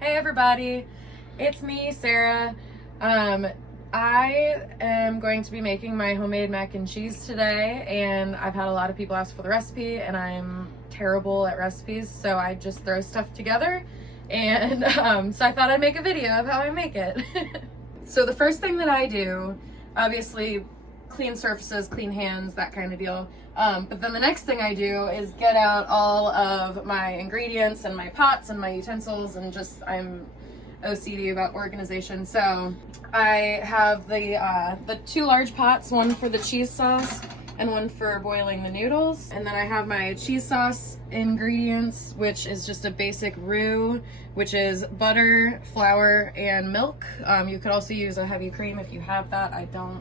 Hey everybody, it's me, Sarah. I am going to be making my homemade mac and cheese today, and I've had a lot of people ask for the recipe, and I'm terrible at recipes, so I just throw stuff together, and so I thought I'd make a video of how I make it. So the first thing that I do, obviously clean surfaces, clean hands, that kind of deal. But then the next thing I do is get out all of my ingredients and my pots and my utensils, and just I'm OCD about organization. So I have the two large pots, one for the cheese sauce and one for boiling the noodles. And then I have my cheese sauce ingredients, which is just a basic roux, which is butter, flour, and milk. You could also use a heavy cream if you have that. I don't.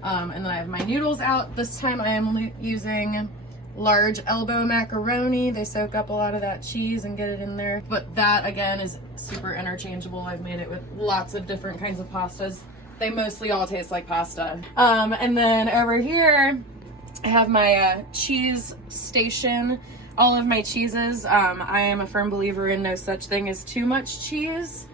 And then I have my noodles out. This time I am using large elbow macaroni. They soak up a lot of that cheese and get it in there. But that, again, is super interchangeable. I've made it with lots of different kinds of pastas. They mostly all taste like pasta. And then over here, I have my cheese station. All of my cheeses. I am a firm believer in no such thing as too much cheese.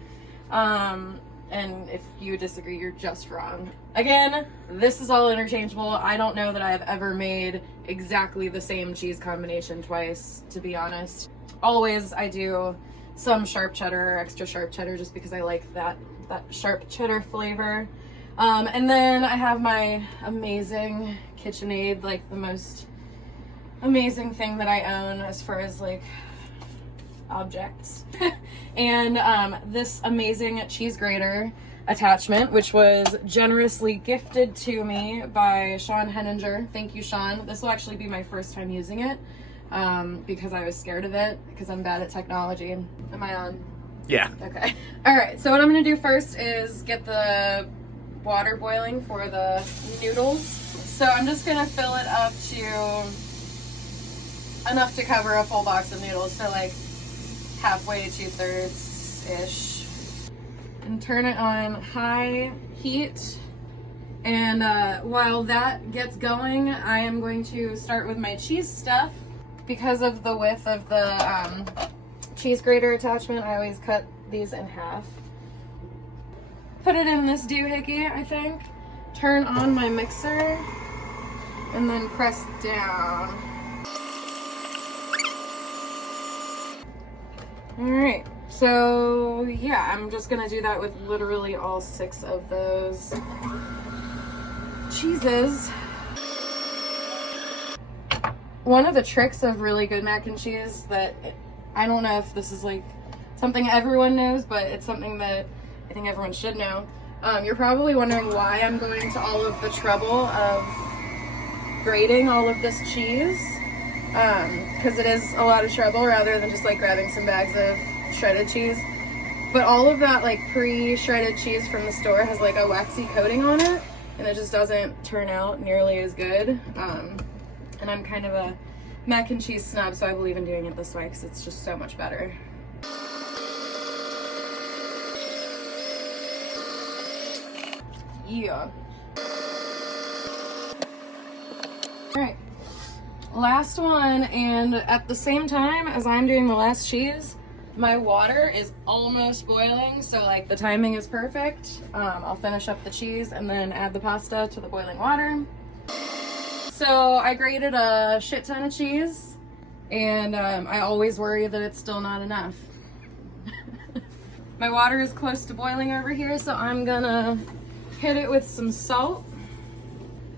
And if you disagree, you're just wrong. Again, this is all interchangeable. I don't know that I've ever made exactly the same cheese combination twice, to be honest. Always I do some sharp cheddar or extra sharp cheddar just because I like that sharp cheddar flavor. And then I have my amazing KitchenAid, like the most amazing thing that I own as far as like objects. And this amazing cheese grater attachment, which was generously gifted to me by Sean Henninger. Thank you, Sean. This will actually be my first time using it because I was scared of it because I'm bad at technology. Am I on? Yeah. Okay. All right, so what I'm gonna do first is get the water boiling for the noodles. So I'm just gonna fill it up to enough to cover a full box of noodles, so like halfway, 2/3-ish, and turn it on high heat. And while that gets going, I am going to start with my cheese stuff. Because of the width of the cheese grater attachment, I always cut these in half. Put it in this doohickey, I think. Turn on my mixer and then press down. Alright, so yeah, I'm just gonna do that with literally all 6 of those cheeses. One of the tricks of really good mac and cheese that, I don't know if this is like something everyone knows, but it's something that I think everyone should know. You're probably wondering why I'm going to all of the trouble of grating all of this cheese. Because it is a lot of trouble rather than just like grabbing some bags of shredded cheese. But all of that like pre-shredded cheese from the store has like a waxy coating on it, and it just doesn't turn out nearly as good. And I'm kind of a mac and cheese snob, so I believe in doing it this way because it's just so much better. Yeah. Alright. Last one, and at the same time as I'm doing the last cheese, my water is almost boiling, so like the timing is perfect. I'll finish up the cheese and then add the pasta to the boiling water. So I grated a shit ton of cheese, and I always worry that it's still not enough. My water is close to boiling over here, so I'm gonna hit it with some salt.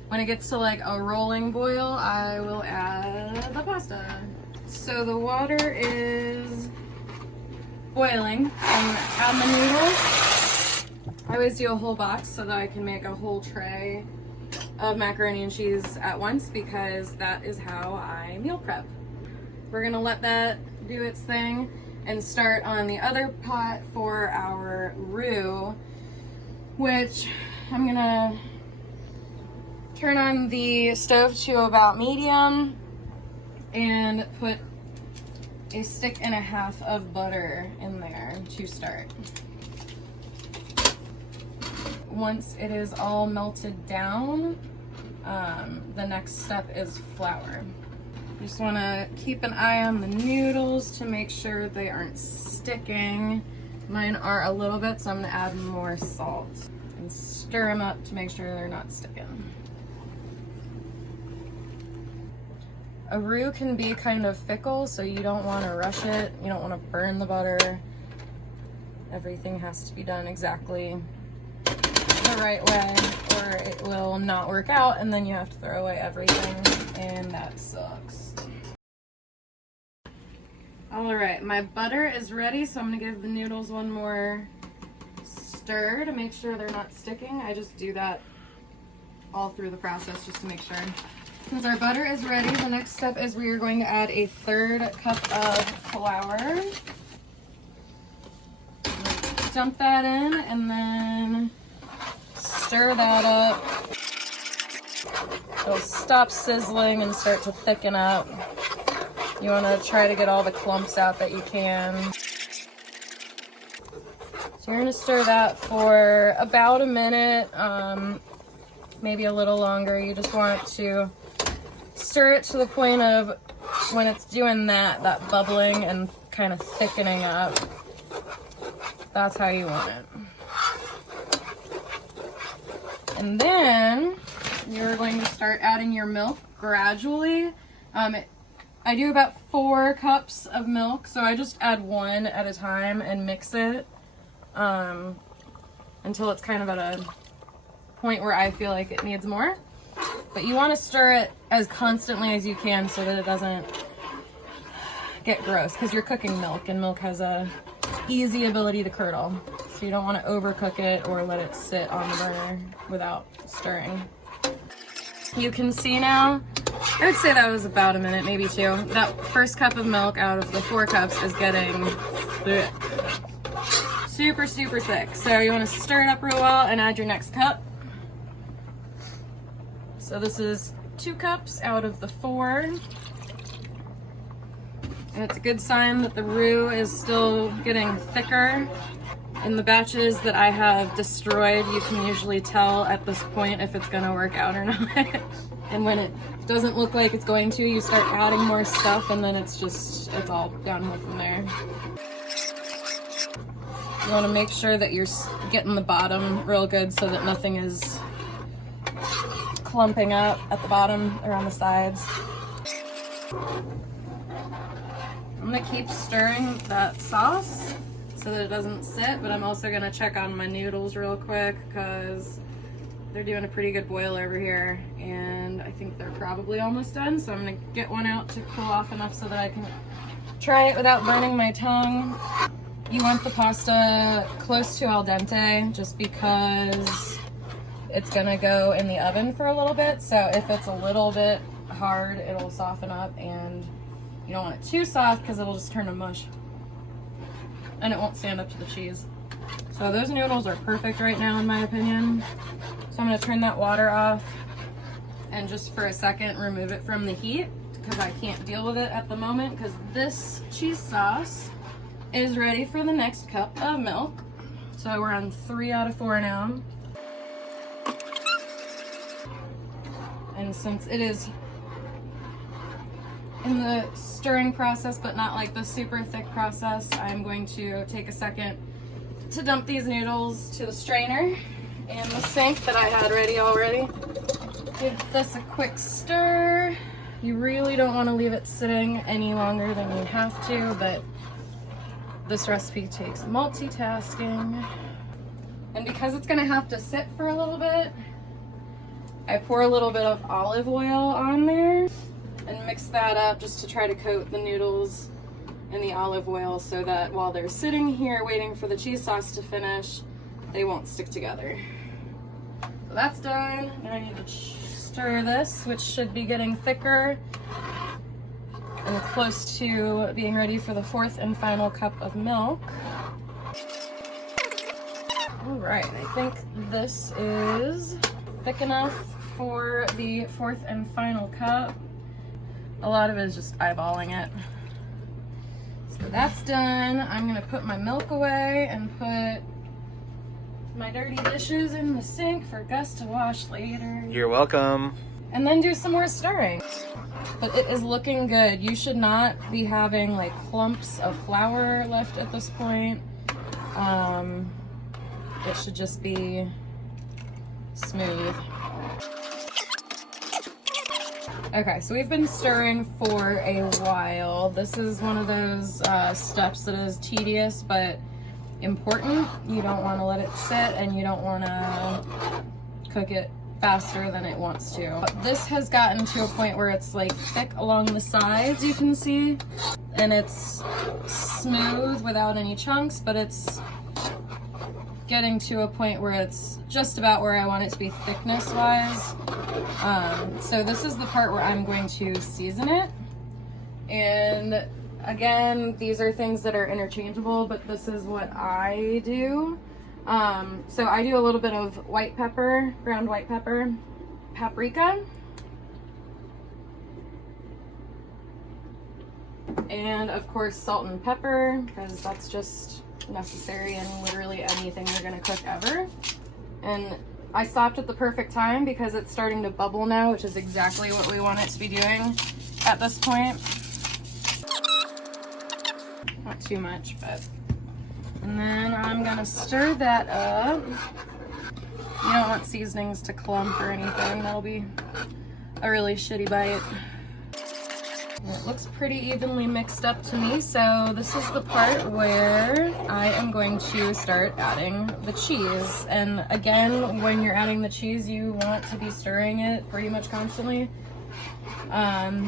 When it gets to like a rolling boil, I will add the pasta. So the water is boiling. Add the noodles. I always do a whole box so that I can make a whole tray of macaroni and cheese at once, because that is how I meal prep. We're gonna let that do its thing and start on the other pot for our roux, which I'm gonna turn on the stove to about medium and put a stick and a half of butter in there to start. Once it is all melted down, the next step is flour. Just want to keep an eye on the noodles to make sure they aren't sticking. Mine are a little bit, so I'm gonna add more salt and stir them up to make sure they're not sticking. A roux can be kind of fickle, so you don't want to rush it. You don't want to burn the butter. Everything has to be done exactly the right way, or it will not work out, and then you have to throw away everything, and that sucks. All right, my butter is ready, so I'm gonna give the noodles one more stir to make sure they're not sticking. I just do that all through the process just to make sure. Since our butter is ready, the next step is we are going to add a 1/3 cup of flour. Dump that in and then stir that up. It'll stop sizzling and start to thicken up. You want to try to get all the clumps out that you can. So you're going to stir that for about a minute, maybe a little longer. You just want to stir it to the point of when it's doing that bubbling and kind of thickening up. That's how you want it. And then you're going to start adding your milk gradually. I do about 4 cups of milk, so I just add 1 at a time and mix it until it's kind of at a point where I feel like it needs more. But you want to stir it as constantly as you can so that it doesn't get gross, because you're cooking milk, and milk has a easy ability to curdle. So you don't want to overcook it or let it sit on the burner without stirring. You can see now, I would say that was about a minute, maybe 2. That 1st cup of milk out of the 4 cups is getting thick. Super, super thick. So you want to stir it up real well and add your next cup. So this is 2 cups out of the 4. And it's a good sign that the roux is still getting thicker. In the batches that I have destroyed, you can usually tell at this point if it's gonna work out or not. And when it doesn't look like it's going to, you start adding more stuff, and then it's all downhill from there. You wanna make sure that you're getting the bottom real good so that nothing is clumping up at the bottom or on the sides. I'm gonna keep stirring that sauce so that it doesn't sit, but I'm also gonna check on my noodles real quick because they're doing a pretty good boil over here, and I think they're probably almost done. So I'm gonna get one out to cool off enough so that I can try it without burning my tongue. You want the pasta close to al dente just because it's gonna go in the oven for a little bit. So if it's a little bit hard, it'll soften up, and you don't want it too soft because it'll just turn to mush and it won't stand up to the cheese. So those noodles are perfect right now in my opinion. So I'm gonna turn that water off and just for a second remove it from the heat because I can't deal with it at the moment, because this cheese sauce is ready for the next cup of milk. So we're on 3 out of 4 now. And since it is in the stirring process, but not like the super thick process, I'm going to take a second to dump these noodles to the strainer and the sink that I had ready already. Give this a quick stir. You really don't want to leave it sitting any longer than you have to, but this recipe takes multitasking. And because it's gonna have to sit for a little bit, I pour a little bit of olive oil on there and mix that up just to try to coat the noodles in the olive oil so that while they're sitting here waiting for the cheese sauce to finish, they won't stick together. So that's done. Now I need to stir this, which should be getting thicker and close to being ready for the 4th and final cup of milk. All right, I think this is thick enough for the 4th and final cup. A lot of it is just eyeballing it. So that's done. I'm gonna put my milk away and put my dirty dishes in the sink for Gus to wash later. You're welcome. And then do some more stirring. But it is looking good. You should not be having like clumps of flour left at this point. It should just be smooth. Okay, so we've been stirring for a while. This is one of those steps that is tedious but important. You don't want to let it sit, and you don't want to cook it faster than it wants to. This has gotten to a point where it's like thick along the sides, you can see, and it's smooth without any chunks, but it's getting to a point where it's just about where I want it to be thickness wise. So this is the part where I'm going to season it. And again, these are things that are interchangeable, but this is what I do. So I do a little bit of white pepper, ground white pepper, paprika, and of course salt and pepper, because that's just necessary in literally anything you're gonna cook ever. And I stopped at the perfect time because it's starting to bubble now, which is exactly what we want it to be doing at this point. Not too much, but. And then I'm gonna stir that up. You don't want seasonings to clump or anything. That'll be a really shitty bite. And it looks pretty evenly mixed up to me, so this is the part where I am going to start adding the cheese. And again, when you're adding the cheese, you want to be stirring it pretty much constantly.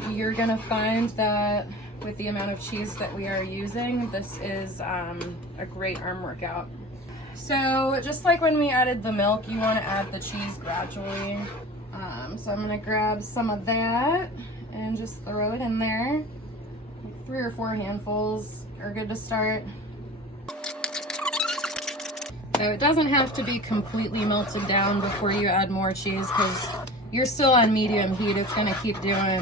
You're gonna find that with the amount of cheese that we are using, this is a great arm workout. So just like when we added the milk, you want to add the cheese gradually. So I'm gonna grab some of that and just throw it in there. Like 3 or 4 handfuls are good to start. So it doesn't have to be completely melted down before you add more cheese, because you're still on medium heat. It's gonna keep doing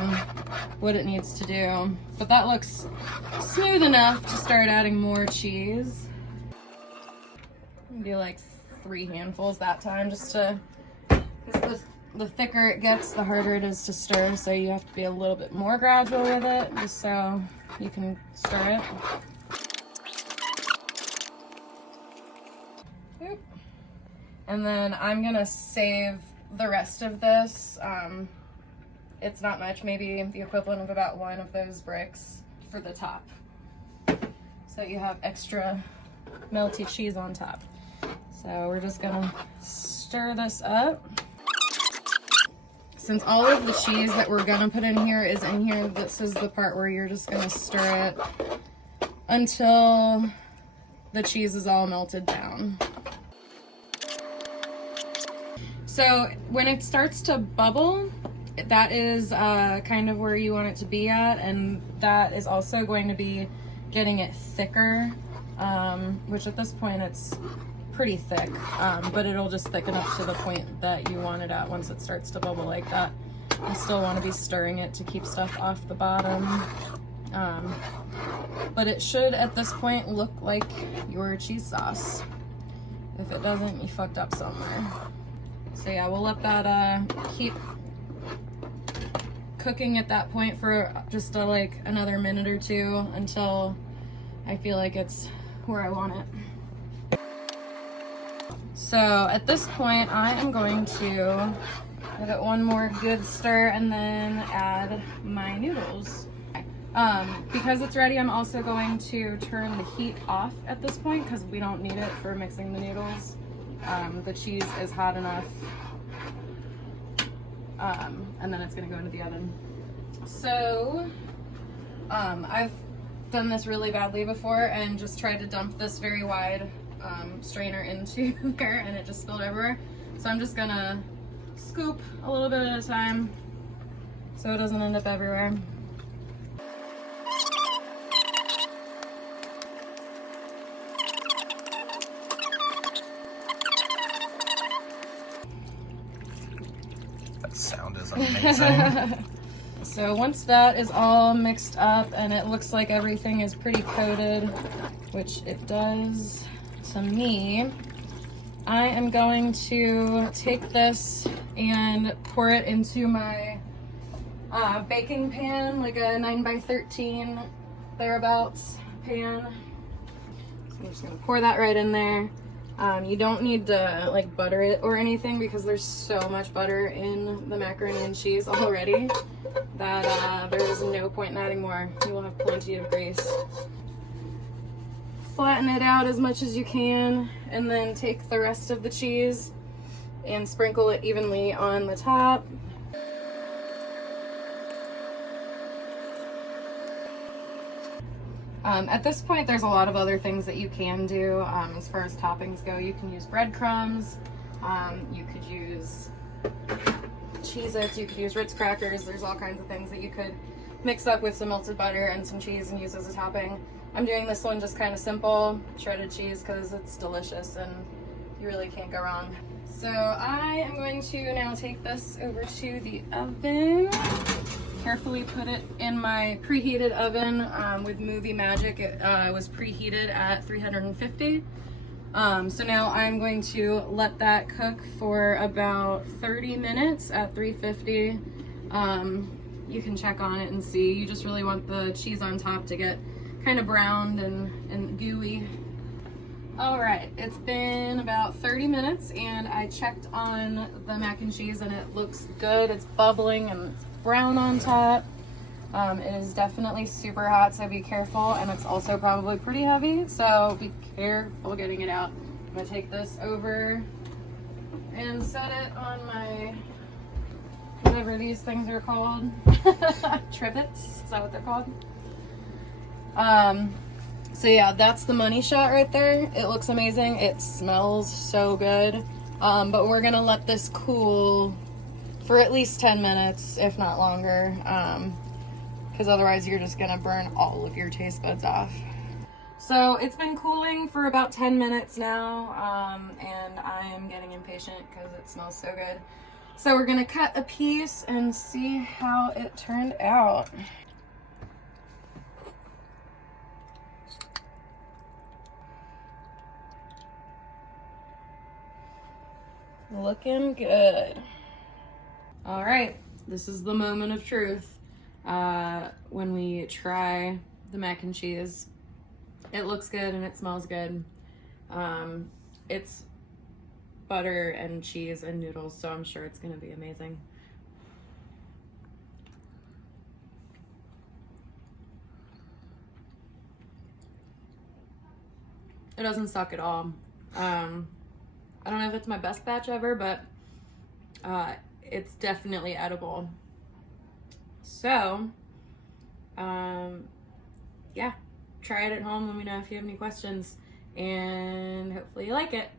what it needs to do. But that looks smooth enough to start adding more cheese. Maybe like 3 handfuls that time, just to, because the thicker it gets, the harder it is to stir, so you have to be a little bit more gradual with it, just so you can stir it. Oop. And then I'm gonna save the rest of this. It's not much, maybe the equivalent of about 1 of those bricks for the top, so you have extra melty cheese on top. So we're just gonna stir this up. Since all of the cheese that we're gonna put in here is in here, this is the part where you're just gonna stir it until the cheese is all melted down. So when it starts to bubble, that is kind of where you want it to be at, and that is also going to be getting it thicker, which at this point it's pretty thick, but it'll just thicken up to the point that you want it at once it starts to bubble like that. You still want to be stirring it to keep stuff off the bottom, but it should at this point look like your cheese sauce. If it doesn't, you fucked up somewhere. So yeah, we'll let that keep cooking at that point for just like another minute or 2 until I feel like it's where I want it. So at this point, I am going to give it one more good stir and then add my noodles. Because it's ready, I'm also going to turn the heat off at this point because we don't need it for mixing the noodles. The cheese is hot enough, and then it's gonna go into the oven. So I've done this really badly before and just tried to dump this very wide strainer into there, and it just spilled everywhere. So I'm just gonna scoop a little bit at a time so it doesn't end up everywhere. That sound is amazing. So once that is all mixed up and it looks like everything is pretty coated, which it does to me, I am going to take this and pour it into my baking pan, like a 9x13 thereabouts pan. So I'm just gonna pour that right in there. You don't need to like butter it or anything because there's so much butter in the macaroni and cheese already that there is no point in adding more. You will have plenty of grease. Flatten it out as much as you can, and then take the rest of the cheese and sprinkle it evenly on the top. At this point, there's a lot of other things that you can do as far as toppings go. You can use breadcrumbs, you could use Cheez-Its, you could use Ritz crackers. There's all kinds of things that you could mix up with some melted butter and some cheese and use as a topping. I'm doing this one just kind of simple, shredded cheese, because it's delicious and you really can't go wrong. So I am going to now take this over to the oven. Carefully put it in my preheated oven with Movie Magic. It was preheated at 350. So now I'm going to let that cook for about 30 minutes at 350. You can check on it and see. You just really want the cheese on top to get kind of browned and gooey. All right, it's been about 30 minutes and I checked on the mac and cheese and it looks good. It's bubbling and it's brown on top. It is definitely super hot, so be careful, and it's also probably pretty heavy, so be careful getting it out. I'm gonna take this over and set it on my, whatever these things are called, trivets, is that what they're called? So yeah, that's the money shot right there. It looks amazing. It smells so good. But we're gonna let this cool for at least 10 minutes, if not longer, because otherwise you're just gonna burn all of your taste buds off. So it's been cooling for about 10 minutes now, and I am getting impatient because it smells so good. So we're gonna cut a piece and see how it turned out. Looking good. All right, this is the moment of truth. When we try the mac and cheese, it looks good and it smells good. It's butter and cheese and noodles, so I'm sure it's gonna be amazing. It doesn't suck at all. I don't know if it's my best batch ever, but it's definitely edible. So, yeah, try it at home. Let me know if you have any questions, and hopefully you like it.